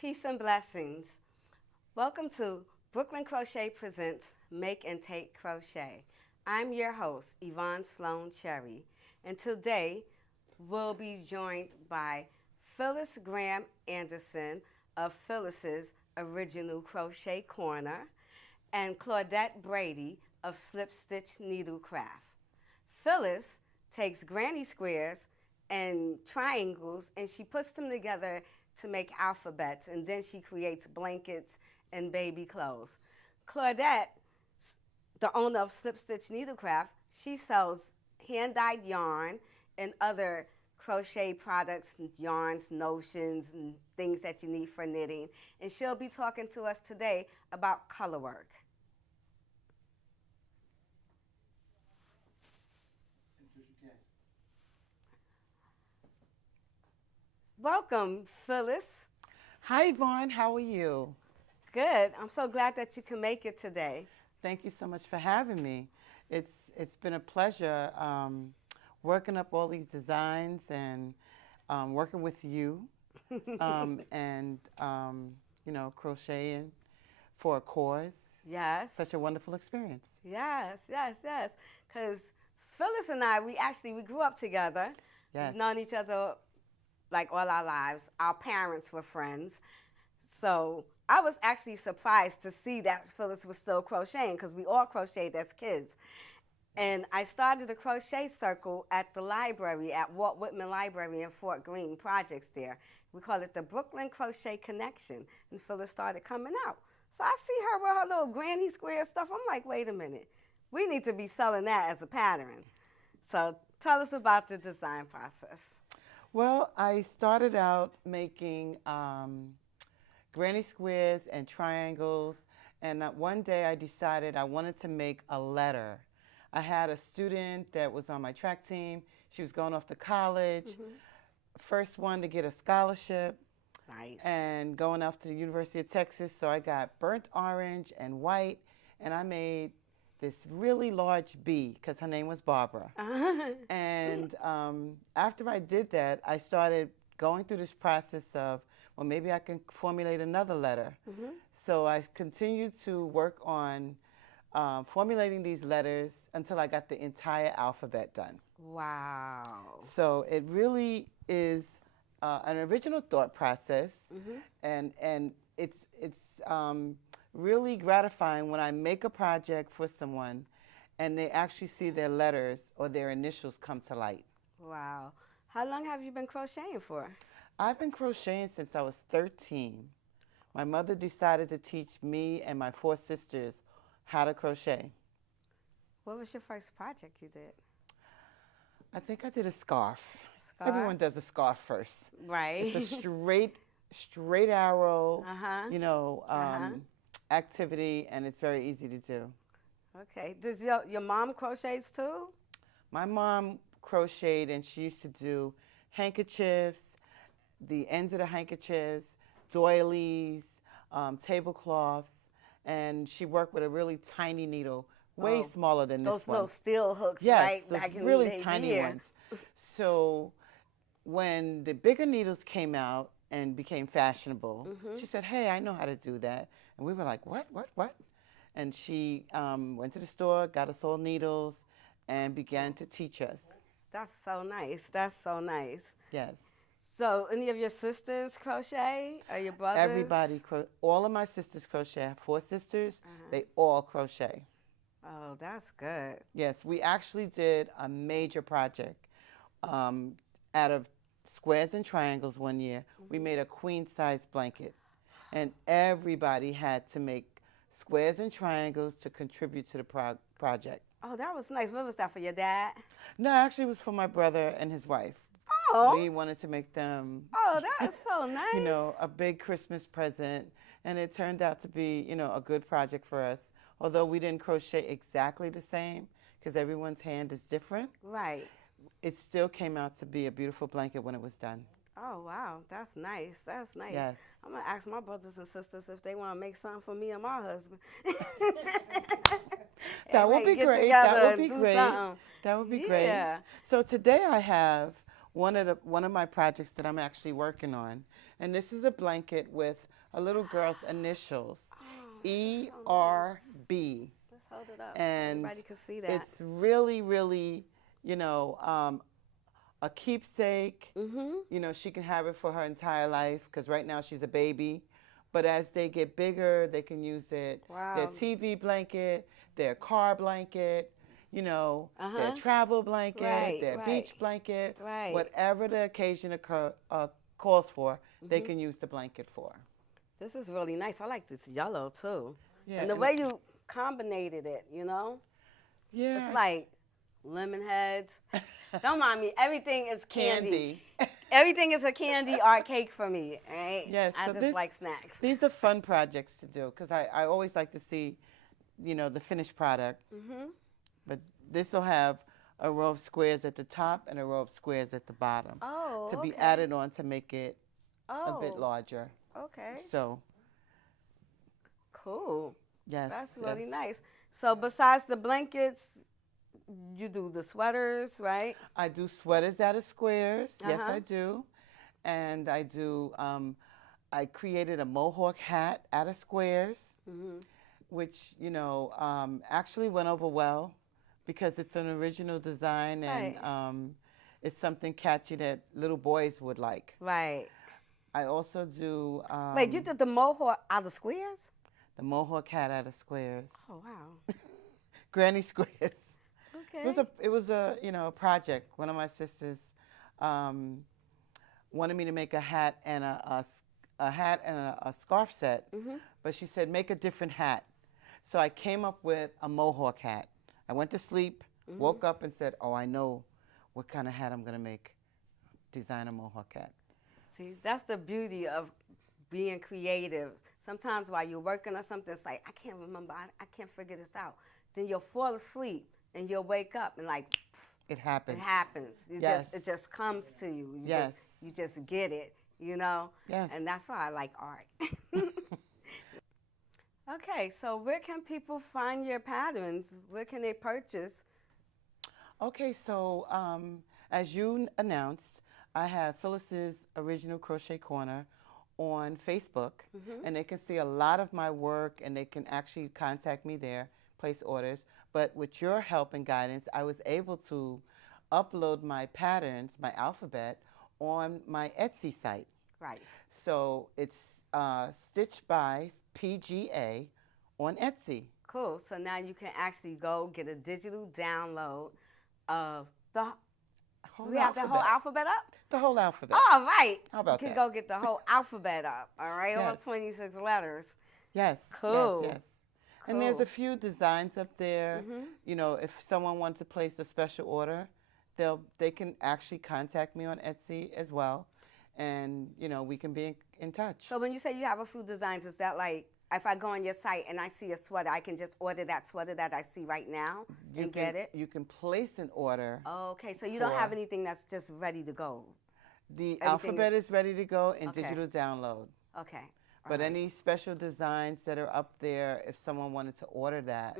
Peace and blessings. Welcome to Brooklyn Crochet Presents Make and Take Crochet. I'm your host, Yvonne Sloan Cherry, and today we'll be joined by Phyllis Graham Anderson of Phyllis's Original Crochet Corner and Claudette Brady of Slip Stitch Needlecraft. Phyllis takes granny squares and triangles and she puts them together to make alphabets, and then she creates blankets and baby clothes. Claudette, the owner of Slip Stitch Needlecraft, she sells hand-dyed yarn and other crochet products, yarns, notions, and things that you need for knitting. And she'll be talking to us today about color work. Welcome, Phyllis. Hi, Yvonne. How are you? Good. I'm so glad that you can make it today. Thank you so much for having me. It's been a pleasure working up all these designs and working with you and crocheting for a cause. Yes. Such a wonderful experience. Yes. Because Phyllis and I, we grew up together. Yes. We've known each other like all our lives. Our parents were friends. So I was actually surprised to see that Phyllis was still crocheting because we all crocheted as kids. And I started a crochet circle at the library, at Walt Whitman Library in Fort Greene, projects there. We call it the Brooklyn Crochet Connection. And Phyllis started coming out. So I see her with her little granny square stuff. I'm like, wait a minute. We need to be selling that as a pattern. So tell us about the design process. Well, I started out making granny squares and triangles, and one day I decided I wanted to make a letter. I had a student that was on my track team. She was going off to college, first one to get a scholarship. Nice. And going off to the University of Texas, so I got burnt orange and white, and I made this really large bee because her name was Barbara. And after I did that, I started going through this process of, well, maybe I can formulate another letter. So I continued to work on formulating these letters until I got the entire alphabet done. Wow. So it really is an original thought process, and it's really gratifying when I make a project for someone and they actually see their letters or their initials come to light. Wow. How long have you been crocheting for? I've been crocheting since I was 13. My mother decided to teach me and my 4 sisters how to crochet. What was your first project you did? I think I did a scarf. Scarf? Everyone does a scarf first. Right. It's a straight arrow, activity, and it's very easy to do. Okay. Does your mom crochets too? My mom crocheted, and she used to do handkerchiefs, the ends of the handkerchiefs, doilies, tablecloths, and she worked with a really tiny needle, way smaller than this one. Those little steel hooks, yes, right? Back in really the day. tiny ones. So when the bigger needles came out and became fashionable, she said, hey, I know how to do that. And we were like, what? And she went to the store, got us all needles, and began to teach us. That's so nice. That's so nice. Yes. So any of your sisters crochet? Or your brothers? Everybody, all of my sisters crochet. I have 4 sisters. They all crochet. Oh, that's good. Yes, we actually did a major project out of squares and triangles one year. We made a queen-size blanket, and everybody had to make squares and triangles to contribute to the project. Oh, that was nice. What was that, for your dad? No, actually it was for my brother and his wife. Oh. We wanted to make them, Oh, that is so nice. a big Christmas present, and it turned out to be, a good project for us. Although we didn't crochet exactly the same because everyone's hand is different. Right. It still came out to be a beautiful blanket when it was done. Oh, wow. That's nice. That's nice. Yes. I'm going to ask my brothers and sisters if they want to make something for me and my husband. That would be great. That would be great. That would be great. So today I have one of my projects that I'm actually working on. And this is a blanket with a little girl's initials, ERB. Let's hold it up so And everybody can see that. it's really, really, you know, a keepsake. You know, she can have it for her entire life because right now she's a baby. But as they get bigger, they can use it. Wow. Their TV blanket, their car blanket, you know, their travel blanket, their beach blanket, whatever the occasion calls for, they can use the blanket for. This is really nice. I like this yellow too. Yeah, and the way you combinated it, you know? Yeah. It's like lemon heads. Don't mind me. Everything is candy. Candy. Everything is a candy or cake for me. Right? Yes. I So just like snacks. These are fun projects to do because I always like to see, you know, the finished product. But this will have a row of squares at the top and a row of squares at the bottom to be added on to make it a bit larger. Okay. So. Cool. Yes. That's really nice. So besides the blankets, you do the sweaters, right? I do sweaters out of squares. Yes, I do. And I do, I created a mohawk hat out of squares, which, you know, actually went over well because it's an original design and it's something catchy that little boys would like. Right. I also do... Wait, you did the mohawk out of squares? The mohawk hat out of squares. Oh, wow. Granny squares. Okay. It was a you know, a project. One of my sisters wanted me to make a hat and a scarf set, but she said make a different hat. So I came up with a mohawk hat. I went to sleep, woke up and said, "Oh, I know what kind of hat I'm gonna make. Design a mohawk hat." See, that's the beauty of being creative. Sometimes while you're working on something, it's like I can't remember, I can't figure this out. Then you'll fall asleep and you'll wake up and like it happens. It happens. It just comes to you. You just get it, you know? Yes. And that's why I like art. Okay, so where can people find your patterns? Where can they purchase? Okay, so as you announced, I have Phyllis's Original Crochet Corner on Facebook, and they can see a lot of my work, and they can actually contact me there, place orders. But with your help and guidance, I was able to upload my patterns, my alphabet, on my Etsy site. Right. So it's Stitch by PGA on Etsy. Cool. So now you can actually go get a digital download of the whole we have the whole alphabet up? The whole alphabet. All right. How about you that? can go get the whole alphabet up, all right? Yes. All 26 letters. Yes. Cool. Yes, yes. And there's a few designs up there. You know, if someone wants to place a special order, they can actually contact me on Etsy as well. And, you know, we can be in touch. So when you say you have a few designs, is that like if I go on your site and I see a sweater, I can just order that sweater that I see right now and get it? You can place an order. Oh, okay, so you don't have anything that's just ready to go? The alphabet is ready to go in digital download. Okay. But any special designs that are up there, if someone wanted to order that,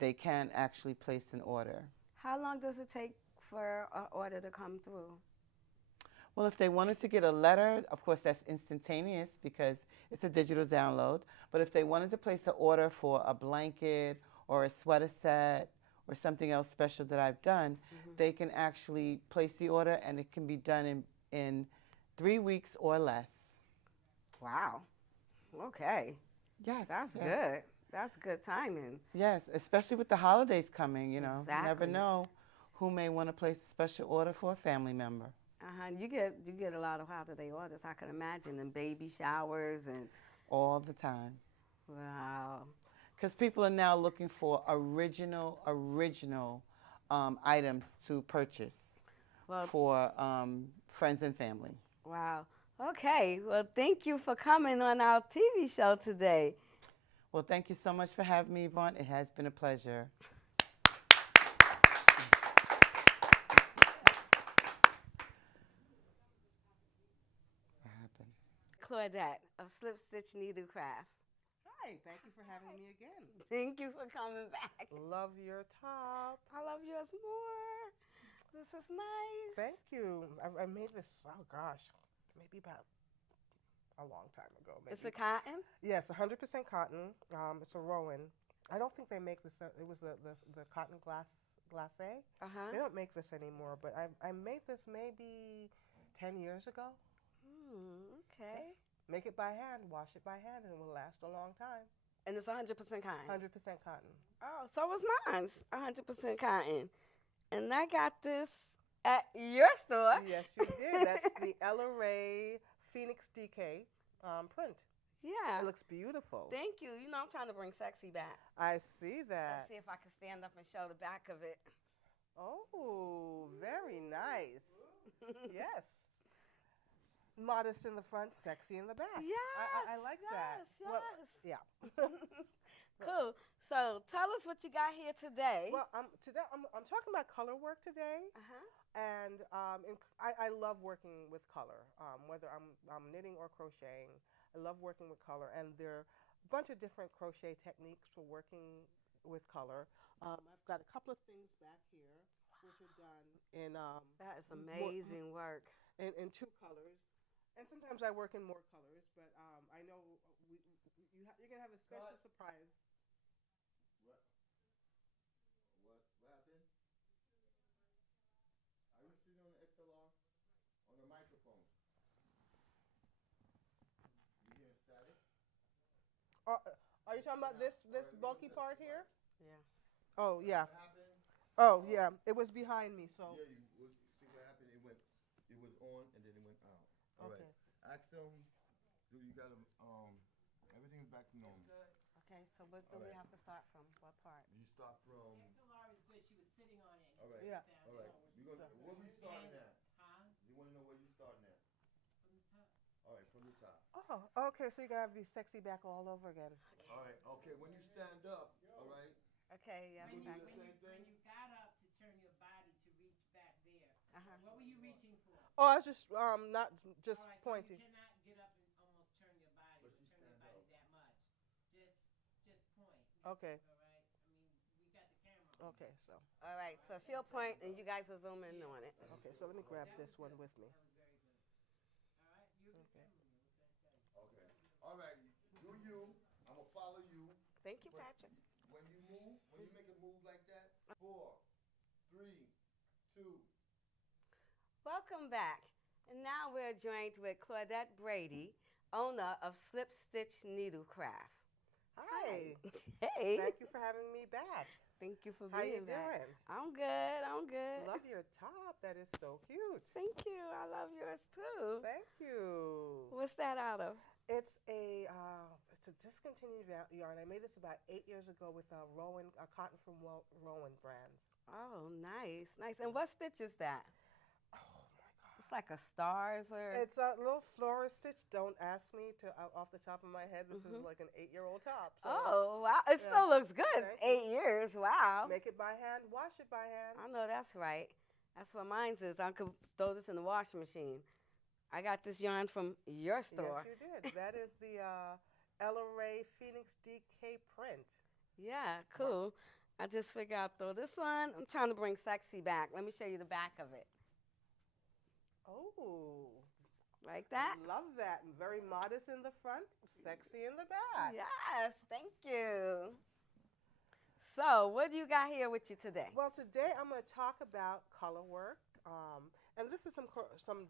they can actually place an order. How long does it take for an order to come through? Well, if they wanted to get a letter, of course, that's instantaneous because it's a digital download. But if they wanted to place an order for a blanket or a sweater set or something else special that I've done, they can actually place the order, and it can be done in 3 weeks or less. Wow. Okay. Yes. That's good. That's good timing. Yes, especially with the holidays coming, you know. Exactly. You never know who may want to place a special order for a family member. You get a lot of holiday orders, I can imagine, and baby showers and all the time. Wow. Because people are now looking for original items to purchase for friends and family. Wow. Okay. Well, thank you for coming on our TV show today. Well, thank you so much for having me, Yvonne. It has been a pleasure. Claudette of Slip Stitch Needlecraft. Hi, thank you for having me again. Thank you for coming back. Love your top. I love yours more. This is nice. Thank you. I made this, oh gosh, maybe about a long time ago. Maybe. It's a cotton? Yes, 100% cotton. It's a Rowan. I don't think they make this. It was the cotton glacé. Uh-huh. They don't make this anymore, but I made this maybe 10 years ago. Okay. Yes. Make it by hand, wash it by hand, and it will last a long time. And it's 100% cotton? 100% cotton. Oh, so was mine. 100% cotton. And I got this at your store. Yes, you did. That's the Ella Ray Phoenix DK print. Yeah. It looks beautiful. Thank you. You know, I'm trying to bring sexy back. I see Let's that. see if I can stand up and show the back of it. Oh, very nice. Yes. Modest in the front, sexy in the back. Yes. I like that. Yes, Well, yes. yeah. Cool. So tell us what you got here today. Well, today I'm talking about color work today, Uh-huh. and I love working with color. Whether I'm knitting or crocheting, I love working with color, and there are a bunch of different crochet techniques for working with color. I've got a couple of things back here which are done in That is amazing work. in two colors. And sometimes I work in more colors, but I know you're gonna have a special surprise. What happened? Are you sitting on the XLR? On the microphone? You hearing static? Are you talking about this bulky part here? Yeah. Oh yeah. What happened? Oh yeah. It was behind me, so. Yeah, see what happened? It was on and then it went out. All right. Okay. Ask them, do you got everything's back to normal. Okay, so what do we Alright. have to start from? What part? You start from, XLR is good. She was sitting on it. all right. Yeah. All right. Where we starting at? Huh? You want to know where you starting at? From the top. All right, from the top. Oh, okay. So you're gonna have these sexy back all over again. All right. Okay. When you stand up, all right. Okay, yes, When you back. do the same thing? When you got up to turn your body to reach back there, Uh-huh. what were you reaching for? Oh, I was just not just All right, pointing. So you cannot get up and almost turn your body, But you turn your stand body up. that much. Just point. Okay. All right. I mean, we got the camera. on. Okay. So. All right, so she'll point and you guys will zoom in on it. Okay. So let me grab this one with me. That was very good. All right. You're a good Okay. cameraman. What can I tell you? Okay. All right. Do you? I'm gonna follow you. Thank you, Patrick. When you move, when you make a move like that, 4, 3, 2. Welcome back. And now we're joined with Claudette Brady, owner of Slip Stitch Needlecraft. Hi. Hey. Thank you for having me back. Thank you for How being you back. doing? I'm good. I'm good. Love your top. That is so cute. Thank you. I love yours too. Thank you. What's that out of? It's a discontinued yarn. I made this about 8 years ago with a cotton from Rowan brand. Oh, nice, nice. And what stitch is that? Oh my God. It's like a stars or. It's a little flora stitch. Don't ask me to off the top of my head. This is like an 8-year-old top. So Oh, wow. It still looks good. Thank you. 8 years. Wow. make it by hand, wash it by hand. I know that's right. That's what mine's is. I could throw this in the washing machine. I got this yarn from your store. Yes, you did. That is the Ella Ray Phoenix DK print. Yeah, cool. I just figured I'd throw this on. I'm trying to bring sexy back. Let me show you the back of it. Oh, Like that? love that. And very modest in the front, sexy in the back. Yes, thank you. So, what do you got here with you today? Well, today I'm going to talk about color work, and this is some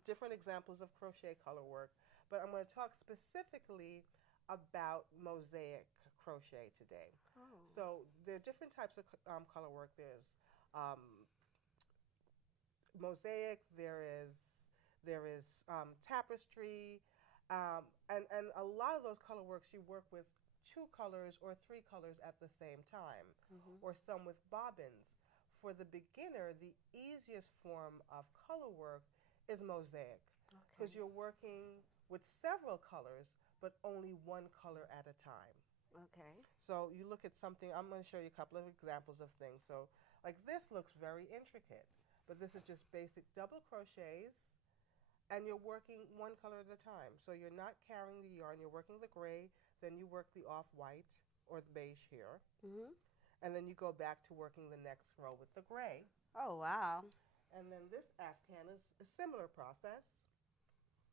different examples of crochet color work, but I'm going to talk specifically about mosaic crochet today. Oh. So there are different types of color work. There's mosaic. There is tapestry, and a lot of those color works you work with 2 colors or 3 colors at the same time, or some with bobbins. For the beginner, the easiest form of color work is mosaic, because you're working with several colors, but only one color at a time. Okay. So you look at something, I'm going to show you a couple of examples of things. So like this looks very intricate, but this is just basic double crochets, and you're working one color at a time. So you're not carrying the yarn, you're working the gray, then you work the off-white or the beige here, Mhm. and then you go back to working the next row with the gray. Oh, wow. And then this Afghan is a similar process.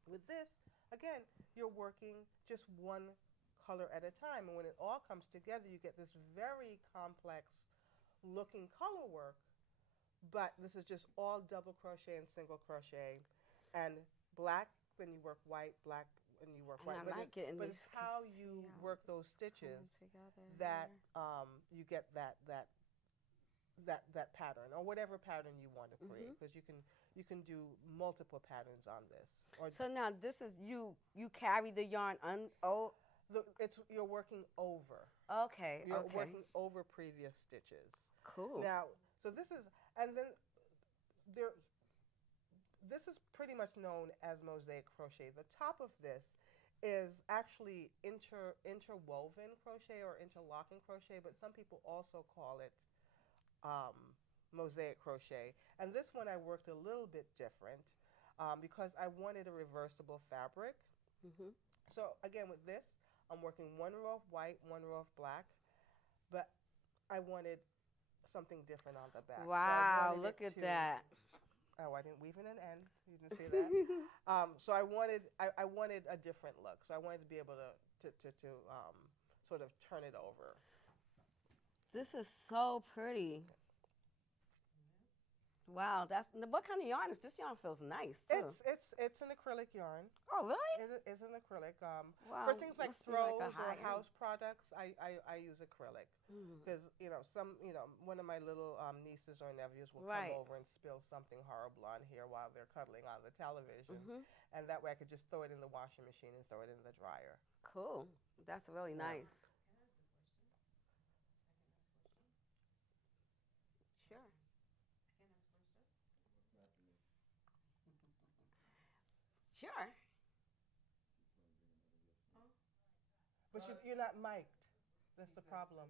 With this, again, you're working just one color at a time. And when it all comes together, you get this very complex looking color work. But this is just all double crochet and single crochet. And black, then you work white, black, and you work And white. I But like getting but these. it's how see you how work it's those stitches coming together that here. you get that pattern or whatever pattern you want to create, because you can do multiple patterns on this. Or So now this is you carry the yarn you're working over. okay. You're okay. working over previous stitches. Cool. Now, so this is, and then there. This is pretty much known as mosaic crochet. The top of this is actually interwoven crochet or interlocking crochet, but some people also call it mosaic crochet. And this one I worked a little bit different because I wanted a reversible fabric. So again, with this, I'm working one row of white, one row of black, but I wanted something different on the back. So I Wow, wanted look it at to- that. Oh, I didn't weave in an end. You didn't see that. So I wanted a different look. So I wanted to be able to sort of turn it over. This is so pretty. Wow, what kind of yarn is this? Yarn feels nice too. It's an acrylic yarn. Oh, really? It is an acrylic. Wow, For things like must be like a throws or high-end. house products, I use acrylic because one of my little nieces or nephews will Right. come over and spill something horrible on here while they're cuddling on the television, and that way I could just throw it in the washing machine and throw it in the dryer. Cool. That's really nice. Sure. Sure. But you're not mic'd. That's the problem.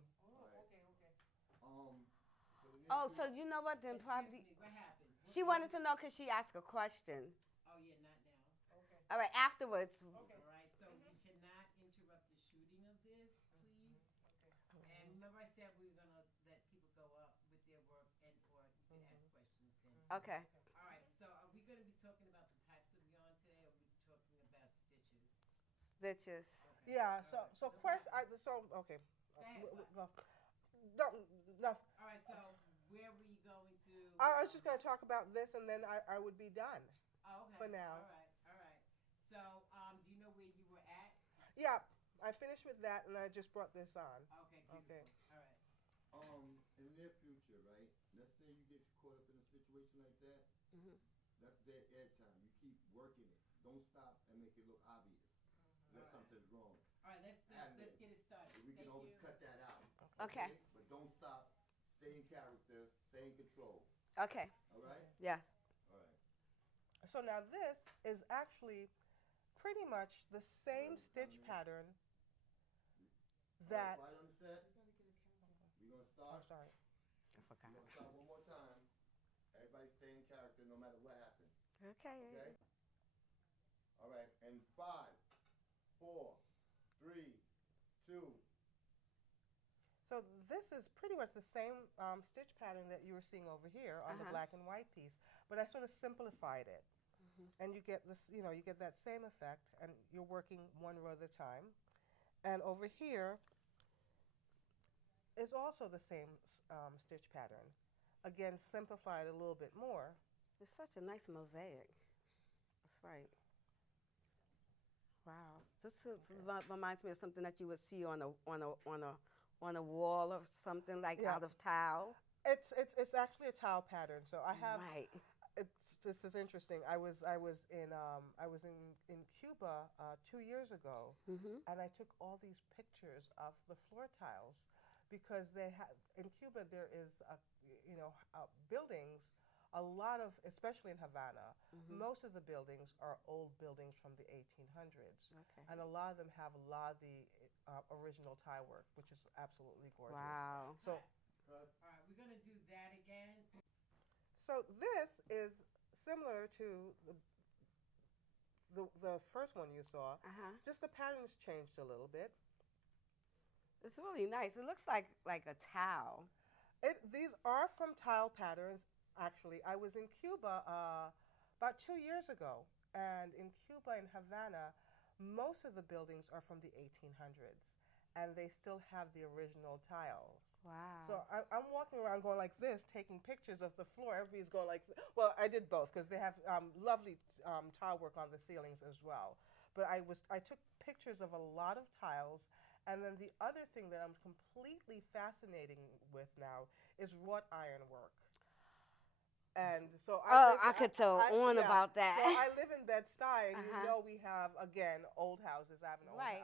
For the near Oh, so future- you know what? Then probably Excuse me, what happened? she wanted to know because she asked a question. Oh, yeah, not now. All right, afterwards. All right, so we cannot interrupt the shooting of this, please. And remember I said we were gonna let people go up with their work and or you can ask questions then. Okay. All right, so are we gonna be talking about the types of yarn today or are we talking about stitches? Stitches. Okay. Yeah. All So right. okay. Go ahead, what? Go. No. All right, so where were you going to? I was just going to talk about this, and then I would be done. Oh, okay. for now. All right. So, do you know where you were at? Yeah, I finished with that, and I just brought this on. Okay, beautiful. Okay. All right. In the near future, right? Let's say you get caught up in a situation like that. That's dead air time. You keep working it. Don't stop and make it look obvious that something's wrong. All right, let's get it started. We can Thank always you. cut that out. Okay. But don't stop. Stay in character. Stay in control. Okay. All right? Yes. All right. So now this is actually pretty much the same stitch pattern that. Right on the set. We're going to Oh, start. sorry. I forgot. We're going to start one more time. Everybody stay in character no matter what happens. Okay. Okay? All right. And 5, 4, 3, 2. So this is pretty much the same stitch pattern that you were seeing over here on the black and white piece, but I sort of simplified it, and you get this. You get that same effect, and you're working one row at a time. And over here is also the same stitch pattern. Again, simplified a little bit more. It's such a nice mosaic. That's right. Wow. Reminds me of something that you would see on a wall or something like Yeah. out of tile. It's actually a tile pattern. So I have. Right. This is interesting. I was in Cuba 2 years ago, and I took all these pictures of the floor tiles because they have in Cuba there is buildings. A lot of, especially in Havana, most of the buildings are old buildings from the 1800s, Okay. and a lot of them have a lot of the original tile work, which is absolutely gorgeous. Wow. So. All right, we're gonna do that again. So this is similar to the first one you saw. Just the pattern's changed a little bit. It's really nice. It looks like a towel. These are from tile patterns. actually. I was in Cuba about 2 years ago, and in Cuba, in Havana, most of the buildings are from the 1800s, and they still have the original tiles. Wow. So I'm walking around going like this, taking pictures of the floor. Everybody's going like, well, I did both because they have lovely tile work on the ceilings as well. But I took pictures of a lot of tiles, and then the other thing that I'm completely fascinating with now is wrought iron work. And so I could tell on about that. So I live in Bed-Stuy, and you Uh-huh. know we have again old houses. I have an old Right.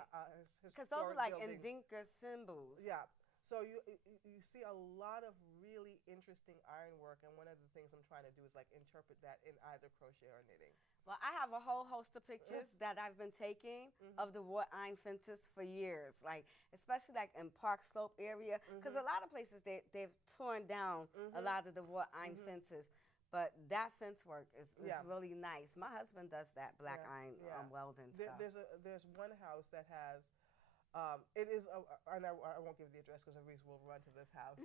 Because those are historic like building. Ndinka symbols. Yeah. So you see a lot of really interesting ironwork, and one of the things I'm trying to do is like interpret that in either crochet or knitting. Well, I have a whole host of pictures that I've been taking of the wrought iron fences for years, like especially like in Park Slope area, because a lot of places they've torn down a lot of the wrought iron fences. But that fence work is really nice. My husband does that black iron welding stuff. There's one house that has, it is, and I won't give the address because Reese will run to this house.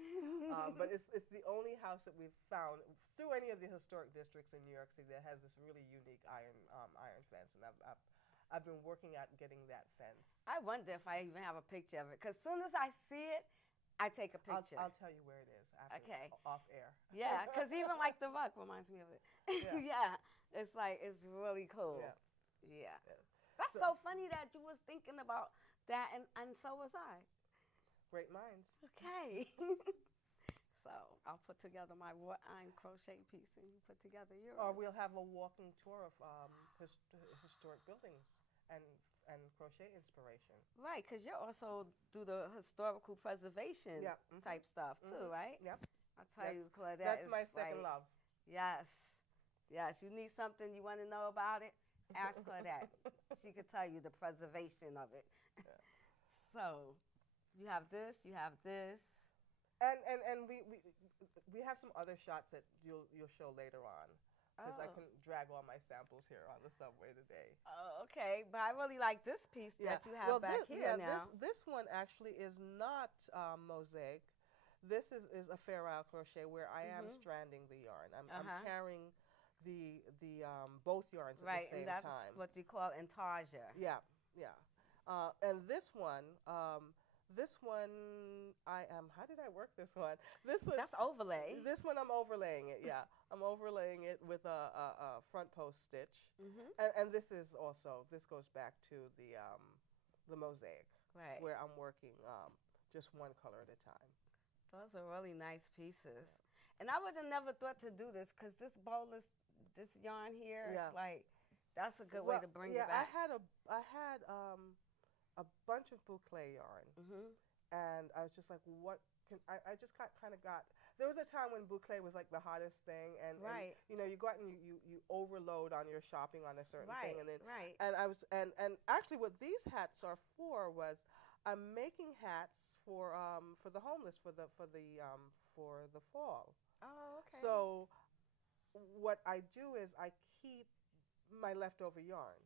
But it's the only house that we've found through any of the historic districts in New York City that has this really unique iron fence, and I've been working at getting that fence. I wonder if I even have a picture of it, because as soon as I see it, I take a picture. I'll tell you where it is after off air. Yeah, because even like the rug reminds me of it. Yeah. It's like, it's really cool. Yeah. That's so funny that you was thinking about that, and so was I. Great minds. Okay. So I'll put together my wrought iron crochet piece, and you put together yours. Or we'll have a walking tour of historic buildings and crochet inspiration. Right, because you also do the historical preservation type stuff too, right? Yep. I'll tell you, Claudette. That's my second love. Yes. Yes. You need something, you want to know about it? Ask Claudette. She could tell you the preservation of it. So you have this, you have this. And we have some other shots that you'll show later on. Because I couldn't drag all my samples here on the subway today. Oh, okay. But I really like this piece that you have back here now. This one actually is not mosaic. This is a fair isle crochet where I am stranding the yarn. I'm carrying the both yarns at the same time. Right, and that's what you call intarsia. Yeah. And this one I am. How did I work this one? That's overlay. This one I'm overlaying it. Yeah, I'm overlaying it with a front post stitch. And this goes back to the mosaic, right? Where I'm working just one color at a time. Those are really nice pieces. And I would have never thought to do this because this yarn here is like, that's a good way to bring it back. I had a bunch of boucle yarn, and I was just like, what can I just kind of got. There was a time when boucle was like the hottest thing, and you know, you go out and you overload on your shopping on a certain thing, and then and I was and actually what these hats are for was I'm making hats for the homeless for the fall. Oh, okay. So what I do is I keep my leftover yarn.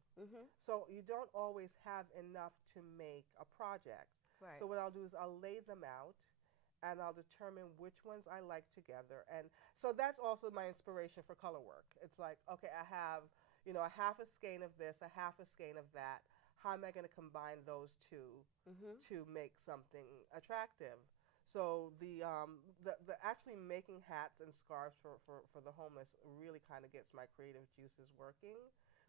So you don't always have enough to make a project. Right. So what I'll do is I'll lay them out, and I'll determine which ones I like together. And so that's also my inspiration for color work. It's like, okay, I have, you know, a half a skein of this, a half a skein of that. How am I going to combine those two to make something attractive? So the actually making hats and scarves for the homeless really kind of gets my creative juices working,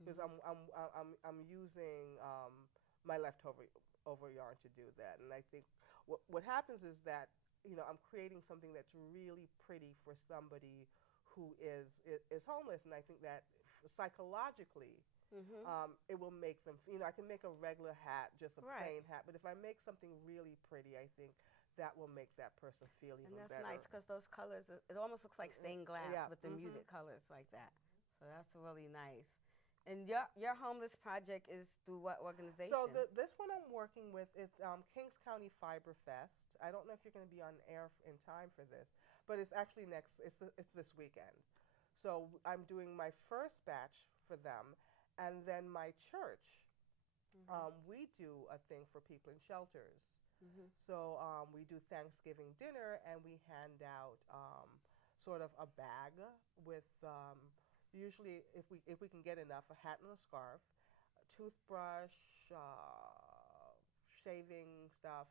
because I'm using my leftover yarn to do that. And I think what happens is that, you know, I'm creating something that's really pretty for somebody who is homeless, and I think that psychologically it will make them, you know, I can make a regular hat, just a plain hat, but if I make something really pretty, I think that will make that person feel even better. And that's nice because those colors, it almost looks like stained glass with the muted colors like that. So that's really nice. And your homeless project is through what organization? So this one I'm working with is Kings County Fiber Fest. I don't know if you're going to be on air in time for this, but it's actually it's this weekend. So I'm doing my first batch for them, and then my church, we do a thing for people in shelters. So we do Thanksgiving dinner, and we hand out sort of a bag with usually if we can get enough, a hat and a scarf, a toothbrush, shaving stuff,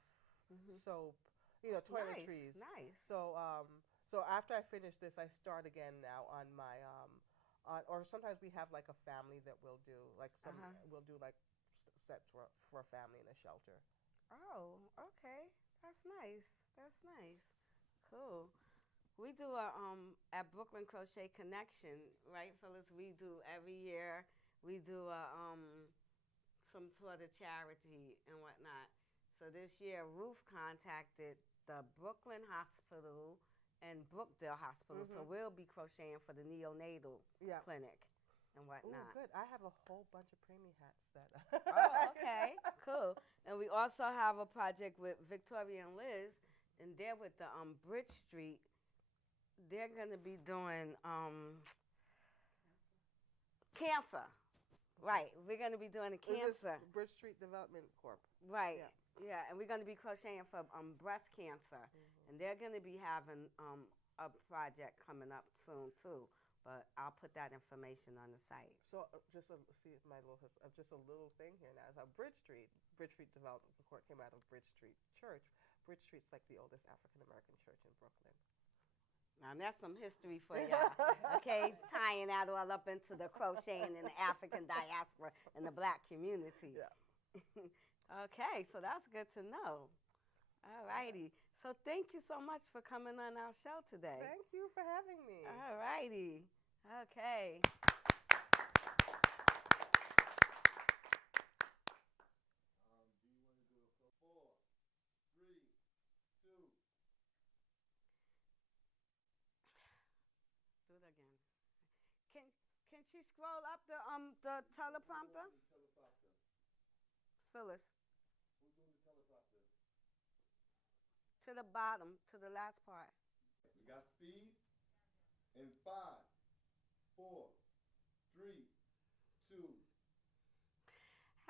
soap, toiletries. Nice. So after I finish this, I start again now on my or sometimes we have like a family that we'll do like we'll do like sets for a family in a shelter. Oh, okay. That's nice. That's nice. Cool. We do a at Brooklyn Crochet Connection, right, Phyllis? We do every year. We do a some sort of charity and whatnot. So this year, Ruth contacted the Brooklyn Hospital and Brookdale Hospital. So we'll be crocheting for the neonatal clinic and Oh, whatnot. good. I have a whole bunch of preemie hats that. Oh, okay, cool. And we also have a project with Victoria and Liz, and they're with the Bridge Street. They're gonna be doing cancer. Right, we're gonna be doing the Is this cancer. Bridge Street Development Corp. Right. Yeah. Yeah, and we're going to be crocheting for breast cancer, and they're going to be having a project coming up soon too. But I'll put that information on the site. So see my little just a little thing here now. So Bridge Street Development Corp came out of Bridge Street Church. Bridge Street's like the oldest African American church in Brooklyn. Now that's some history for y'all, okay? Tying that all up into the crocheting in the African diaspora and the Black community. Yeah. Okay, so that's good to know. All righty. So thank you so much for coming on our show today. Thank you for having me. All righty. Okay. Do you want to do it for 4, 3, 2? Do it again. Can she scroll up the teleprompter? Who's doing the teleprompter? Phyllis, Who's doing the teleprompter? to the bottom, to the last part. We got speed in 5, 4, 3, 2.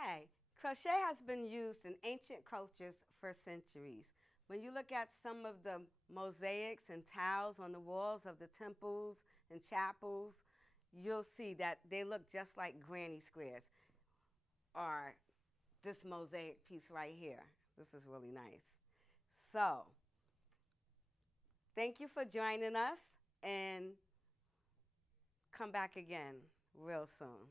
Hey, crochet has been used in ancient cultures for centuries. When you look at some of the mosaics and tiles on the walls of the temples and chapels, you'll see that they look just like granny squares, or this mosaic piece right here. This is really nice. So, thank you for joining us, and come back again real soon.